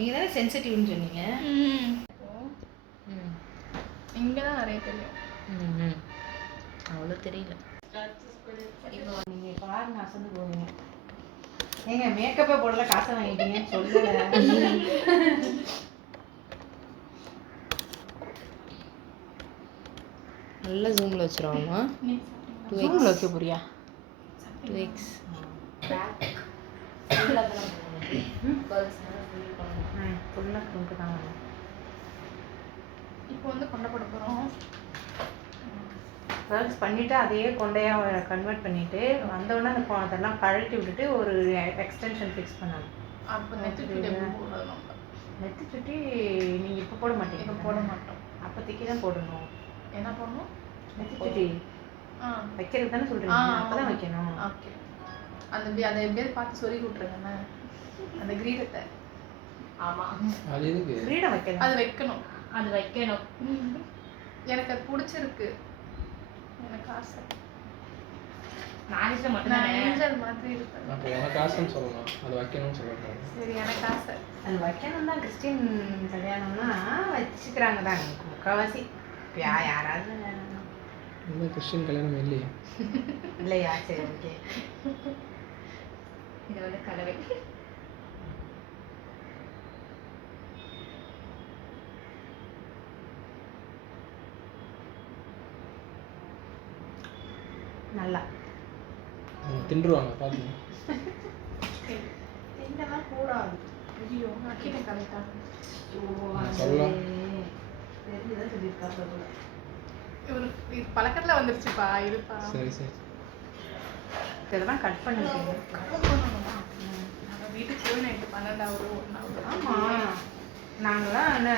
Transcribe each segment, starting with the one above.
நீங்கள் தானே சென்சிட்டிவ்னு சொன்னீங்க. இங்கே தான் நிறைய தெரியும். அவ்வளோ தெரியல. இப்போ நீங்கள் பாருங்க அசந்து போவீங்க. ஏங்க மேக்கப்பே போடல காசை வாங்கிட்டீங்கன்னு சொல்லல. நல்ல ஜூமில் வச்சுருவாமா. 2x வைக்க போறியா? 2x ஃபுல்லாக கொண்டு தான். இப்போ வந்து கொண்டை போட போகிறோம். கேர்ள்ஸ் பண்ணிவிட்டு அதையே கொண்டையாக கன்வெர்ட் பண்ணிவிட்டு வந்தோடனே அந்த அதெல்லாம் கழட்டி விட்டுட்டு ஒரு எக்ஸ்டென்ஷன் ஃபிக்ஸ் பண்ணணும். அப்போ நெத்தி சுட்டி நீங்கள் இப்போ போட மாட்டீங்க. இப்போ போட மாட்டோம். அப்போதைக்கு தான் போடணும். என்ன பண்ணணும்? நெத்தி சுட்டி வைக்கிறது தானே சொல்கிறீங்க. அப்போ தான் வைக்கணும். ஓகே. அந்த அதை எப்படியாவது பார்த்து சொல்லி விட்ருங்கண்ணே அந்த கிரீடத்தை. ஆமாம், அது எதுக்கு கிரீடம் வைக்கணும்? அது வைக்கணும். அது வைக்கணும். எனக்கு அது பிடிச்சிருக்கு. எனக்கு ஆசை. நாளைக்கு மட்டும் நான் ஏஞ்சல் மாதிரி இருப்பேன். அப்போ உனக்கு ஆசைன்னு சொல்லணும், அது வைக்கணும்னு சொல்லக்கூடாது. சரி, எனக்கு ஆசை. அது வைக்கணும் தான். கிறிஸ்டின் கல்யாணம்னா வச்சுக்கிறாங்க தான் முக்கால்வாசி. யாராவது இல்லை, கிறிஸ்டின் கல்யாணம் இல்லையா? இல்லையா? சரி, ஓகே. இது வந்து கலவை. நல்லா தின்றுவாங்க பார்த்து. தின்னலாம் கூடாது. ஐயோ, அக்கிட்ட கலட்டாங்க. சொல்லலாம். தெரியுதான் சொல்லியிருக்கா சொல்ல. இவருக்கு இது பழக்கத்தில் வந்துருச்சுப்பா. இருப்பா. சரி சரி, இதெல்லாம் கட் பண்ணிருக்கீங்க. நாங்கள் வீட்டுக்கு போய் நைட்டு 12 1 ஆமாம், நாங்களாம் என்ன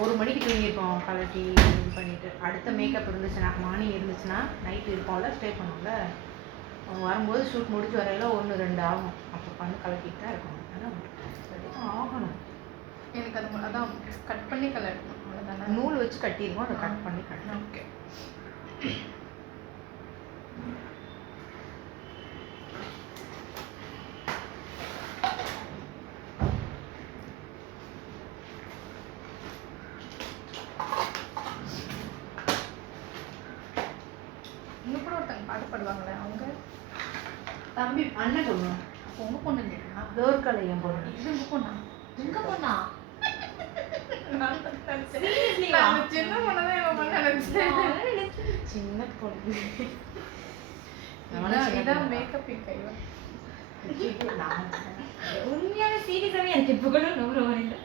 1 மணிக்கு தூங்கியிருப்போம். கலட்டி இது பண்ணிவிட்டு அடுத்த மேக்கப் இருந்துச்சுன்னா மார்னிங் இருந்துச்சுன்னா நைட்டு இருப்போம்ல, ஸ்டே பண்ணுவோம்ல. அவங்க வரும்போது ஷூட் முடிச்சு வரையில 1 2 ஆகும். அப்போ வந்து கலட்டிட்டு தான் இருக்கணும். அதான் ஆகணும். எனக்கு அது அதான் கட் பண்ணி கலட்டணும். அவ்வளோதானே. நூல் வச்சு கட்டிடுவோம், அதை கட் பண்ணி கட்டணும். ஓகே. இன்னும் கூட ஒருத்தங்க பாட்டு பாடுவாங்களே, அவங்க தம்பி அண்ணன் பொண்ணு. அப்போ உங்கள் பொண்ணு இல்லையா? தோற்கலை என் பொண்ணு. இது உங்கள் பொண்ணா? உங்க பொண்ணா? நான் சின்ன பொண்ணதான் என் பொண்ணு நினைச்சேன். சின்ன பொண்ணு. இதான் மேக்கப் கைவா. உண்மையான சீரியஸாவே எனக்கு இப்போ கூட நம்புற மாதிரி இல்லை.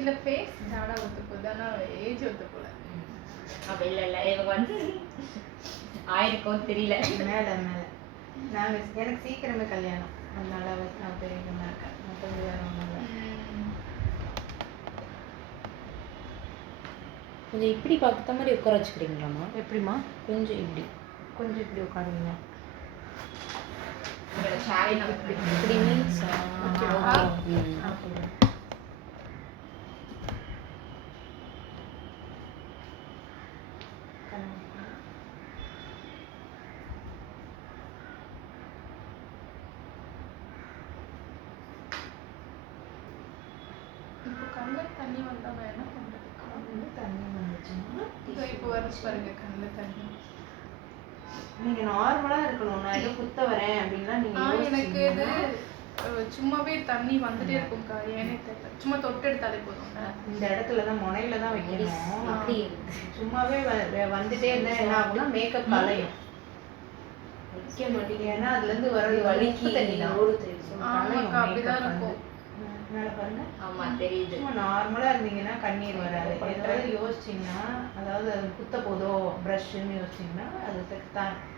இல்லை, ஃபேஸ் ஜாடா ஒத்து போகுது, ஆனால் ஏஜ் ஒத்து போல. அப்போ இல்லை இல்லை, இவங்க வந்து ஆயிருக்கும் தெரியல. மேலே மேலே நாங்கள் எனக்கு சீக்கிரமே கல்யாணம், அதனால நான் பெரியவங்க இருக்கேன். மற்றபடி வேறு ஒன்றும் இல்லை. கொஞ்சம் இப்படி பார்த்த மாதிரி உட்கார வச்சுக்கிறீங்களாம்மா? எப்படிம்மா? கொஞ்சம் இப்படி உட்காருங்க. இப்படி மீன்ஸ் இப்போ கண்ணில் தண்ணி வந்தா நான் என்ன பண்ணுறது? தண்ணி வந்துச்சுன்னா இப்போ வர பாருங்க கண்ணில் தண்ணி. நீங்கள் நார்மலாக இருக்கணும். நான் ஏதோ குத்த வரேன் அப்படின்னா நீங்கள் எனக்கு இது சும்மாவே தண்ணி வந்துட்டே இருக்கும்க்கா. ஏனே தெரியல. சும்மா தொட்டு எடுத்தாலே போதும். இந்த இடத்துல தான் முனையில தான் வைக்கணும். அப்படி சும்மாவே வந்துட்டே இருந்தா என்ன ஆகும்னா மேக்கப் கலையும். வைக்க மாட்டீங்க, ஏன்னா அதுலேருந்து வர வலிக்கு தண்ணி தான் ஆமாக்கா, அப்படிதான் இருக்கும். மேலே பாருங்க. ஆமாம் தெரியுது. சும்மா நார்மலாக இருந்தீங்கன்னா கண்ணீர் வராது. ஏதாவது யோசிச்சிங்கன்னா, அதாவது அது குத்த போதோ ப்ரஷ்ன்னு யோசிச்சிங்கன்னா அது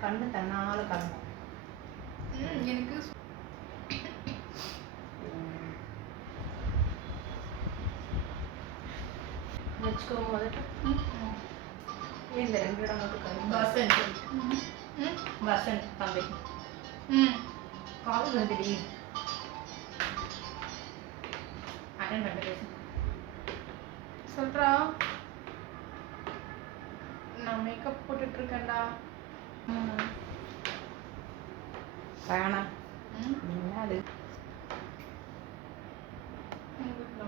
கண்ணு தன்னால் கலங்கும். எனக்கு வச்சுக்கோங்க. வந்துட்டு இந்த 2 இடம் மட்டும் கலங்கும். வசந்த் தம்பி கால் வந்துடி அட்டன் பண்ணிட்டு சொல்றா. நான் மேக்கப் போட்டுட்டு இருக்கேன்டா. வேணாம். என்ன அது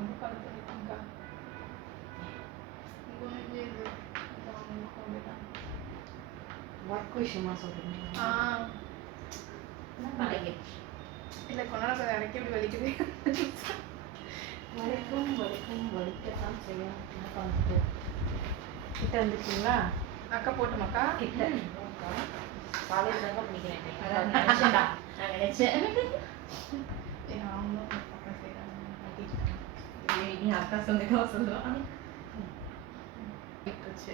ரொம்ப கழுத்து வலிக்கும்க்கா. குனிஞ்சு இது இதாகும் அப்படிதான். ஒர்க் விஷயமா சொல்கிறீங்க? பழகிடுச்சு. இல்லை கொஞ்ச நாள் கொஞ்சம் எனக்கு எப்படி வலிக்குது. வலிக்கத்தான் செய்யும். என்ன பண்ணுறது? கிட்ட வந்துட்டீங்களா? அக்கா போட்டுமாக்கா? கிட்ட காலேஜ் தாங்க படிக்கிறேன். அதான் நினைச்சேன்டா. நான் நினைச்சேன். அவங்களும் ஒரு பக்கம் செய்கிறாங்க. நீ அக்கா சொல்லுங்க சொல்லுவான். போயிட்டுருச்சு.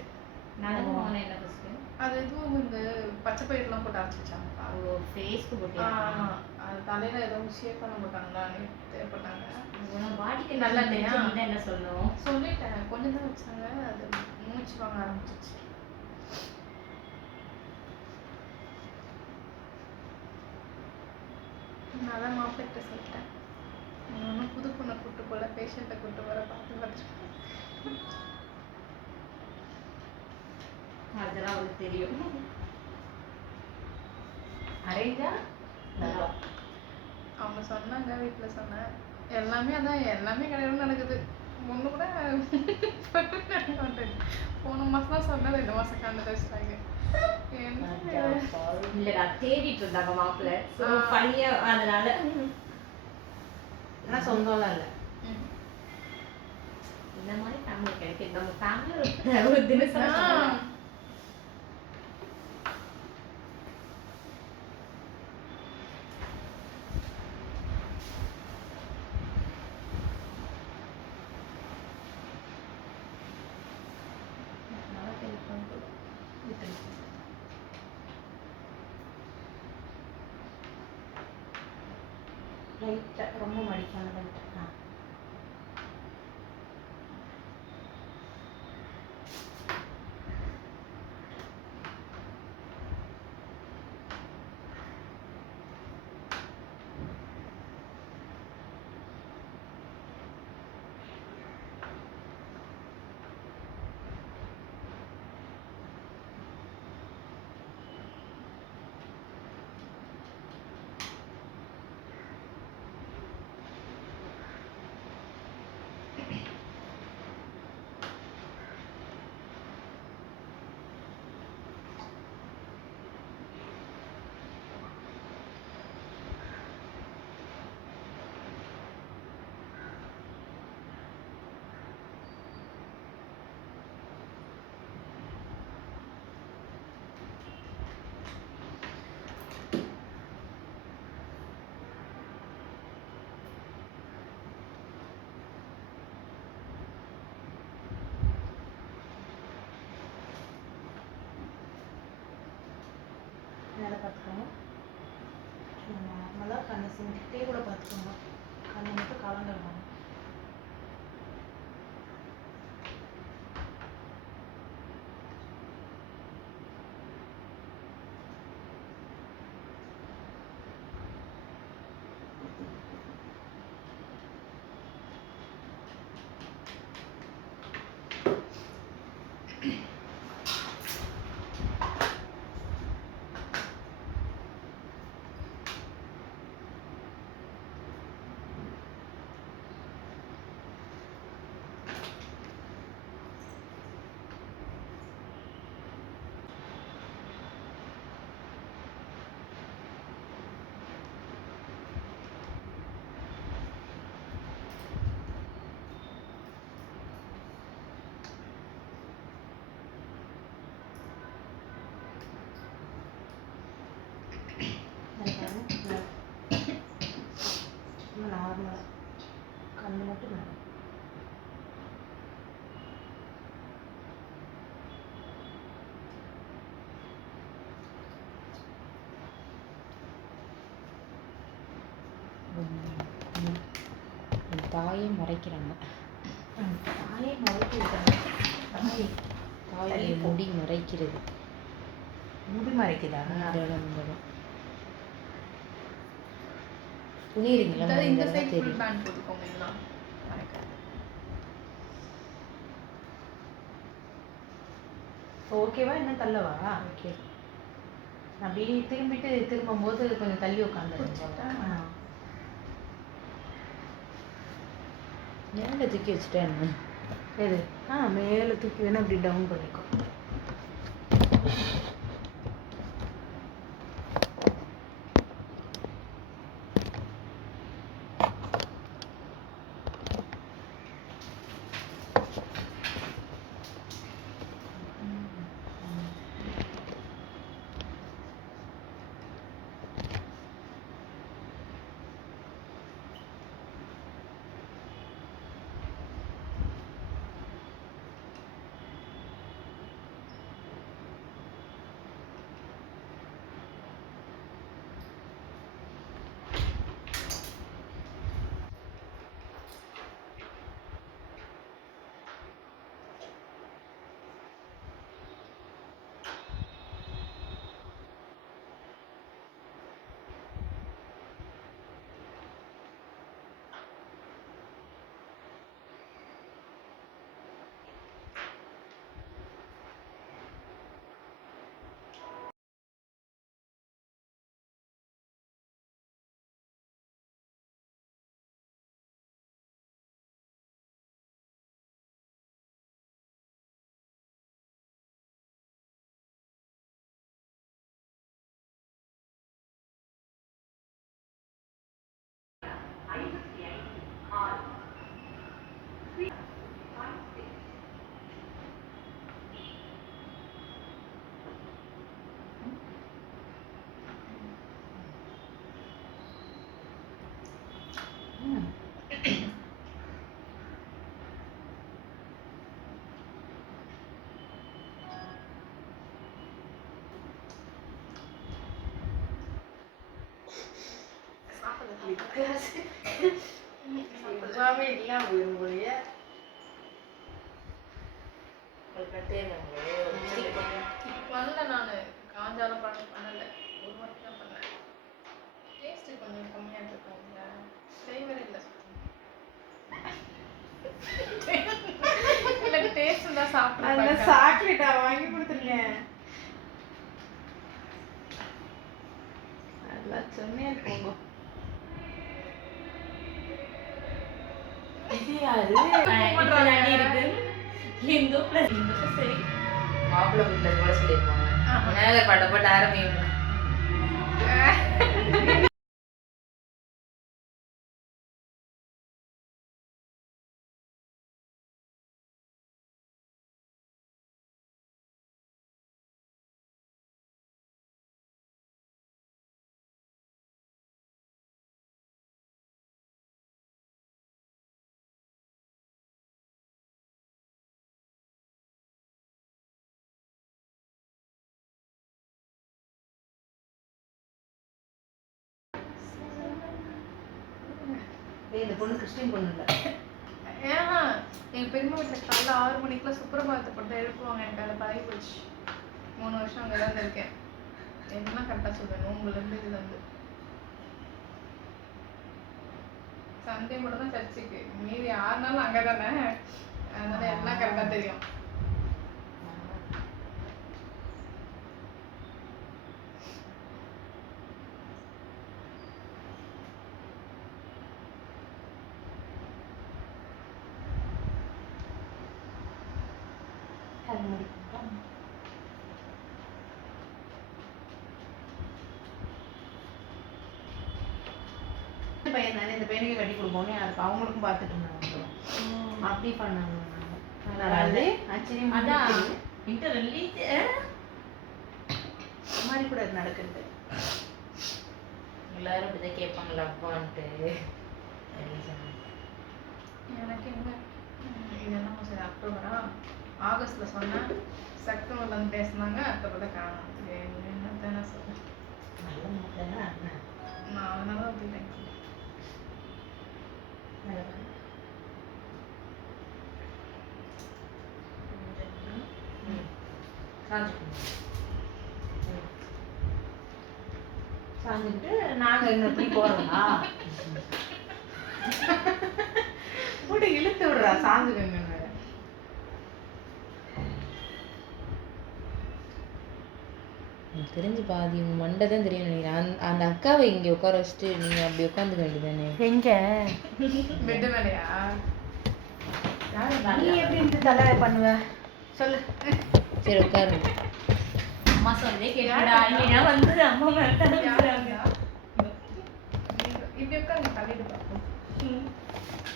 நடந்து போனேன் என்ன ஃபர்ஸ்ட். அது எதுவும் இந்த பச்சை பயிரெலாம் போட்டு அரைச்சி வச்சாங்கக்கா. ஓ ஃபேஸ்க்கு போட்டியா? அது தலையில் ஏதோ ஷேப் பண்ண போட்டாங்களா தேவைப்பட்டாங்க. உனக்கு பாடிக்கு நல்லா நல்லா இல்லையா? நீ என்ன சொல்லணும்? சொல்லிட்டேன் கொஞ்சம் தான் வச்சாங்க. அது மூச்சு வாங்க ஆரம்பிச்சிச்சு. நான் தான் மாப்பிள்ளைகிட்ட சொல்லிட்டேன். இன்னொன்று புது பொண்ணை கூப்பிட்டு போல பேஷண்ட்டை கூப்பிட்டு போல பார்த்துருக்கேன். அதெல்லாம் அவளுக்கு தெரியும். அரேஞ்சா? அவங்க சொன்னாங்க வீட்டில் சொன்னேன். எல்லாமே அதான் எல்லாமே கிடையாது நடக்குது. ஒன்று கூட நடக்க மாட்டேன். போன மாதம் தான் சொன்னது, இந்த மாதம் கண்டு வச்சுட்டாங்க. இல்லடா தேடிட்டு இருந்தாங்க மாப்பிள்ள. சோ பைய அதனால ஆனால் சொந்தம்லாம் இல்லை. இந்த மாதிரி ஃபேமிலி கிடைக்கும். நம்ம ஃபேமிலி ஒரு தினசரி லைட்டாக ரொம்ப மடிக்கான லைட்டாக. மேலே பார்த்துக்கோங்க. நார்மலாக கண்ணை சிந்திக்கிட்டே கூட பார்த்துக்கோங்க. கண்ணை மட்டும் கலந்துருவாங்க. நார்மலாக கண்ணு மட்டும் மேலே. தாயை மறைக்கிறாங்க. தாயை மறைத்து விட்டாங்க. தாயை முடி மறைக்கிறது. முடி மறைக்குதா? புரியுதுங்களா? இந்த சைடு ஃபுல் பேண்ட் போட்டுக்கோங்க எல்லாம். ஓகேவா? என்ன தள்ளவா? ஓகே. அப்படியே திரும்பிட்டு திரும்பும்போது கொஞ்சம் தள்ளி உட்காந்துருங்க. மேலே தூக்கி வச்சுட்டேன். எது மேலே தூக்கி வேணா அப்படி டவுன் பண்ணிக்கோ. எல்லாமே இல்லாம போயிடும்போது பண்ணல. நான் காஞ்சாலும் பண்ணல, ஒரு வாட்டி தான் பண்ணேன். டேஸ்ட் கொஞ்சம் கம்மியாக இருக்குங்க, ஃப்ளேவர் இல்லை. இல்லை டேஸ்ட் தான் சாப்பிட்றேன். சாக்லேட்டா வாங்கி கொடுத்துருக்கேன். அதெல்லாம் சொன்னேன் போங்க. இது யாரு இருக்கு? இந்து பிளஸ் இந்து சரி. மாப்பிள்ளை வீட்டில் கூட சொல்லியிருப்பாங்க மேலே பட்ட போட்டு ஆரம்பிக்கணும். இந்த பொண்ணு கிறிஸ்டின் பொண்ணு இல்லை. ஏன்னா எங்கள் பெரியம்மா வீட்டில் காலைல 6 மணிக்கெலாம் சுப்பிரபாதத்தை போட்டு எழுப்புவாங்க. எனக்கு அதை பழகி போச்சு. 3 வருஷம் அங்கே தான் இருக்கேன். எல்லாம் கரெக்டாக சொல்லுவேன். நோம்புலேருந்து இதுலேருந்து சண்டே மட்டும் தான் சர்ச்சுக்கு, மீதி 6 நாள் அங்கே தானே. அதனால எல்லாம் கரெக்டாக தெரியும். பையன் தானே, இந்த பையனுக்கு கட்டி கொடுப்போம்னு அதுக்கு அவங்களுக்கும் பார்த்துட்டு இருந்தாங்க. அப்படி பண்ணாங்க. அதாவது ஆச்சரியம் மாதிரி கூட நடக்குது. எல்லாரும் இப்படிதான் கேட்பாங்களா அப்பான்ட்டு. எனக்கு என்ன இதெல்லாம் சரி அக்டோபரா ஆகஸ்ட்ல சொன்னேன். செப்டம்பர்ல வந்து பேசினாங்க. அக்டோபர்ல காணும். என்ன சொல்றேன், நல்ல மாப்பிள்ளை தான். நான் அதனால அப்படின்ட்டேன். சாஞ்சுக்கிட்டு நாங்கள் இன்னும் எப்படி போகிறோம்னா போட்டு இழுத்து விடுறா சாஞ்சுக்கங்க. எனக்கு தெரிஞ்சு பாதி உங்க மண்டை தான் தெரியும் நினைக்கிறேன். அந்த அக்காவை இங்கே உட்கார வச்சுட்டு நீங்கள் அப்படி உட்காந்துக்க வேண்டியதானே. எங்க பெட்டு மேலையா? நீ எப்படி இந்த தலை பண்ணுவ சொல்லு. சரி உட்காருங்க. அம்மா சொன்னதே கேட்டுடா. இங்கே வந்து அம்மா மேலே இப்படி உட்காருங்க, தள்ளிட்டு பார்ப்போம்.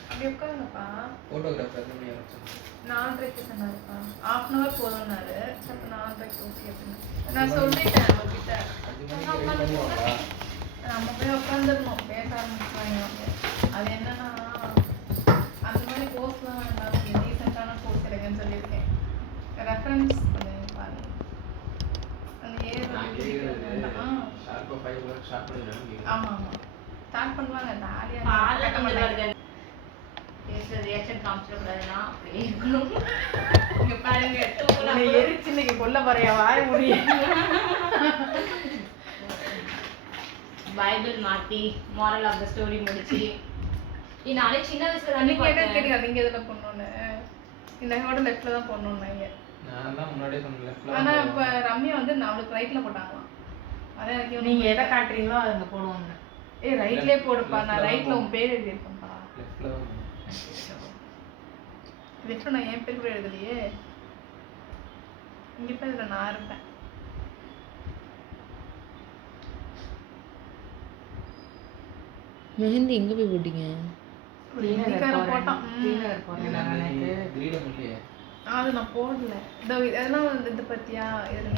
அப்படி உட்காருங்கப்பா. ஃபோட்டோகிராஃபர் எத்தனை மணி வரைக்கும்? 4:30 சொன்னாருப்பா. 1/2 hour போதும்னாரு. அப்போ 4:30 ஓகே அப்படின்னு நான் சொல்லிட்டேன் அவர்கிட்ட. நம்ம போய் உட்காந்துருந்தோம், பேச ஆரம்பிச்சுவாங்க. அது என்னன்னா அந்த மாதிரி கோர்ஸ்லாம் வேண்டாம், ரீசெண்டான கோர்ஸ் எடுங்கன்னு சொல்லியிருக்கேன். ரெஃபரன்ஸ் பண்ணுங்க பாருங்க. அந்த ஆமாம் ஆமாம் ஸ்டார்ட் பண்ணுவாங்க. ஜாலியாக ரியாக்ஷன் காமிச்சிடக்கூடாதுன்னா அப்படியே இருக்கணும். இங்க பாருங்க எரிச்சு இன்னைக்கு கொல்ல போறியா வாய முடியும். பைபிள் மாத்தி moral of the story முடிச்சு நானே சின்ன வயசுல தான் நீங்க என்ன தெரியாது நீங்க எதுல போடணும்னு. இந்த ஹோட லெஃப்ட்ல தான் போடணும்னாங்க. நான் தான் முன்னாடியே சொன்னேன் லெஃப்ட்ல. ஆனா இப்ப ரம்யா வந்து அவளுக்கு ரைட்ல போட்டாங்களாம். அதான் எனக்கு நீங்க எதை காட்டுறீங்களோ அதை அங்க போடுவாங்க. ஏய் ரைட்லயே போடுப்பா, நான் ரைட்ல உன் பேர் எழுதி இருக்கேன்ப்பா. லெஃப்ட்ல தான். லெஃப்ட்ல நான் என் பேர் கூட எழுதலையே. இங்க இப்ப இதுல நான் இருப்பேன். மெஹந்தி எங்க போய் போட்டீங்க? போட்டான். கிரீடம் இல்லையே. அது நான் போடல. இதெல்லாம் வந்து இது பத்தியா இதுல